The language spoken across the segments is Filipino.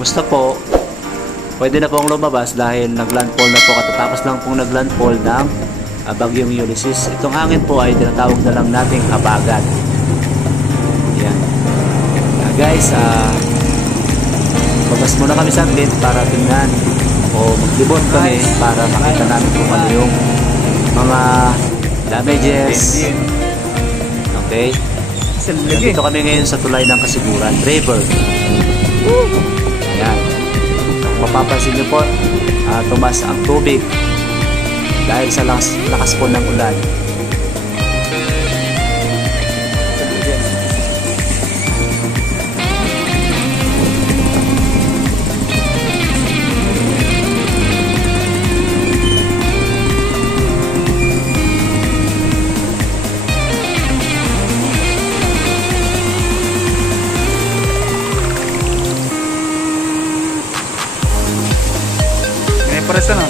Kumusta po? Pwede na pong lumabas dahil naglandfall na po, katatapos lang pong naglandfall ng bagyong Ulysses. Itong hangin po ay tinatawag na lang nating habagat. Yan. Guys, labas muna kami sa atin para tingnan o maglibot kami para makita namin kung ano yung mga damages. Okay. Nandito kami ngayon sa tulay ng Kasiguran River. Ayan. Mapapansin nyo po, tumas ang tubig dahil sa lakas po ng ulan. Para sana.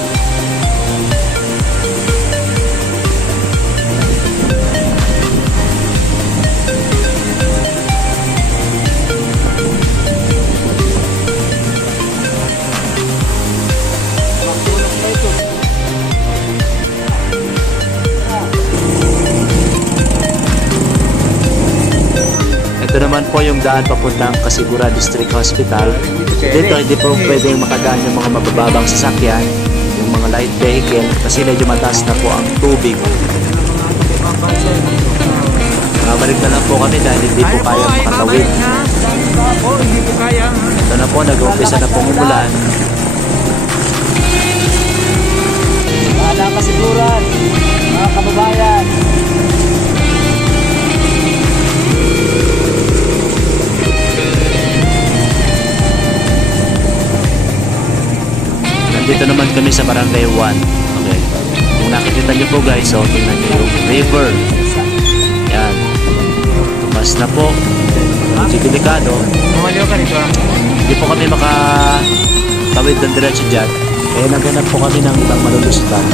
Ito naman po yung daan papuntang Kasiguran District Hospital. Dito hindi po pwedeng makadaan yung mga mabababang sasakyan, yung mga light vehicle, kasi medyo mataas na po ang tubig. Balik na lang po kami dahil hindi po kaya makatawid. Ito na po, nag-umpisa na pong umulan. Mga Kasiguran, mga kababayan. Dito naman kami sa Barangay 1. Okay. Kung nakikita nyo po guys, so tingnan nyo yung river. Yan. Tumas na po. Medyo delikado. Hindi po kami makatawid ng diretso dyan. Kaya naghanap po kami ng ibang malulusutan.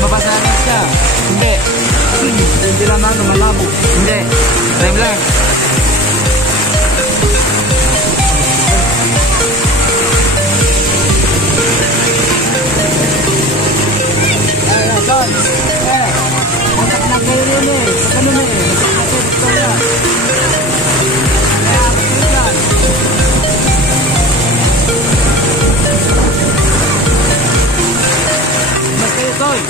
Mabasahin ka. Hindi. Hindi lang ano, malabo. Hindi. Time lang. Son. Masak na kayo rin eh. Sa ganun eh. Masak na kayo dito yan. Kaya ako yan. Mas kayo, Toy.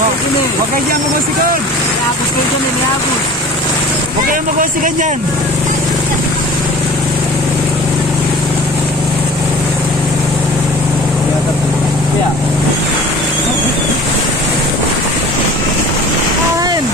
Huwag kayo dyan magwasikan. Niagos kayo dyan eh, niagos. Huwag kayo magwasikan dyan. Yeah. Ayan.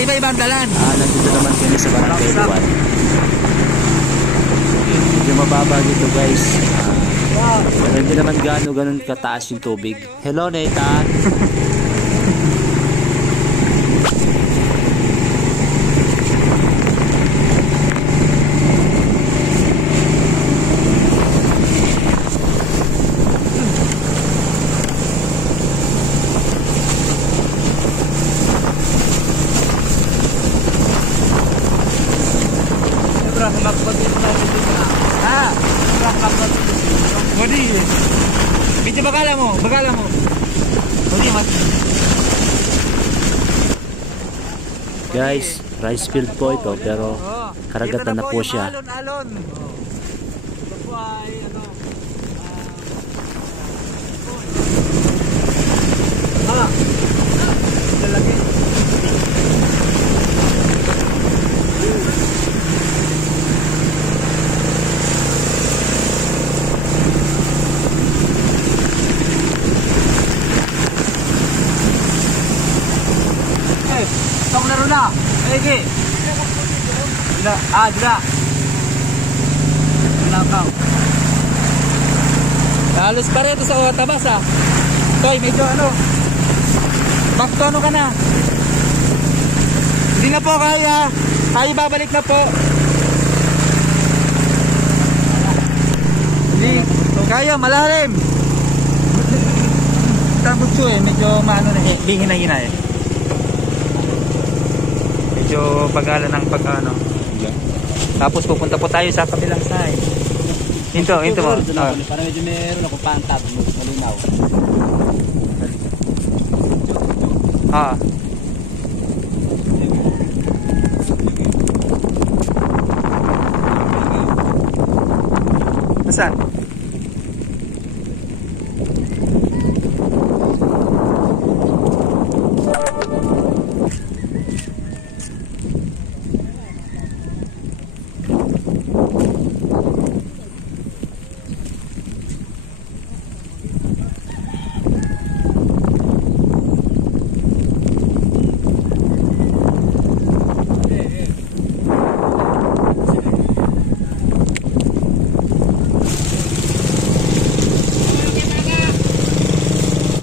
Iba-ibang dalan. Nandito naman kami sa Barangay 1. Medyo mababa dito guys. Pero hindi naman ganun kataas yung tubig. Hello Nathan! Medyo bagala mo. Hindi, Guys, rice field po ito pero karagatan na po siya. Alon-alon. Ito po ay ano. Lalaki. Tong laro na. Ege. Dila. Dila. Nakaw. Halos pareho sa tabas Toy, medyo ano. Back to ano ka na. Hindi na po kaya. Tayo babalik na po. Hindi. Kaya, malalim. Tambutso medyo maano na hina medyo pag-ala ng pag-ano. Tapos pupunta po tayo sa kabilang side. Hinto mo. Para medyo meron ako pantab, malinaw. Nasaan?